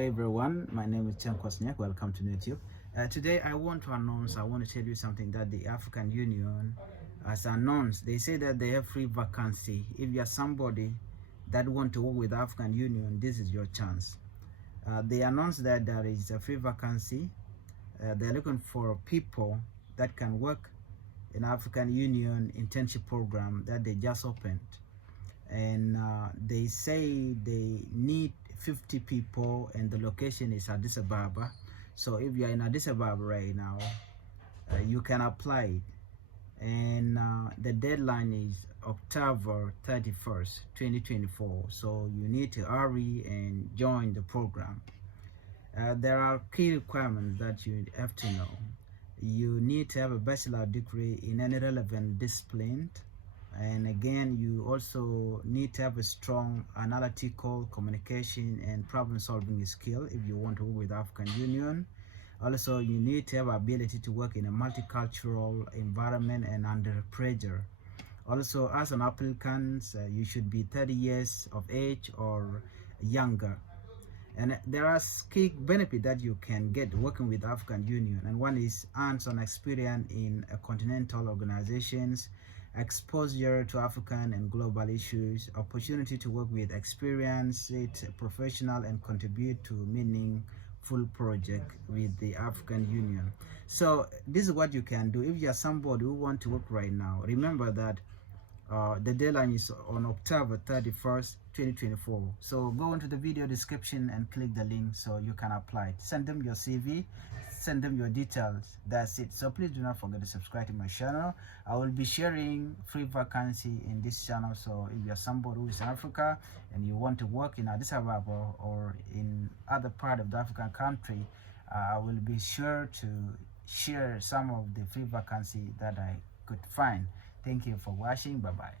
Hey everyone, my name is Chen Kwasniak. Welcome to YouTube. Today I want to tell you something that the African Union has announced. They say that they have free vacancy. If you are somebody that want to work with the African Union, this is your chance. They announced that there is a free vacancy. They're looking for people that can work in African Union internship program that they just opened. And they say they need 50 people and the location is Addis Ababa. So if you are in Addis Ababa right now, you can apply, and the deadline is October 31st 2024, so you need to hurry and join the program. There are key requirements that you have to know. You need to have a bachelor degree in any relevant discipline, and again you also need to have a strong analytical communication and problem solving skill if you want to work with African Union. Also, you need to have ability to work in a multicultural environment and under pressure. Also, as an applicant, you should be 30 years of age or younger. And there are key benefits that you can get working with African Union, and one is hands-on experience in continental organizations, exposure to African and global issues, opportunity to work with experienced professional and contribute to meaningful project with the African Union. So this is what you can do if you are somebody who want to work right now. Remember that the deadline is on October 31st 2024. So go into the video description and click the link so you can apply. Send them your CV, send them your details. That's it. So please do not forget to subscribe to my channel. I will be sharing free vacancy in this channel. So if you're somebody who is in Africa and you want to work in Addis Ababa or in other part of the African country, I will be sure to share some of the free vacancy that I could find. Thank you for watching. Bye bye.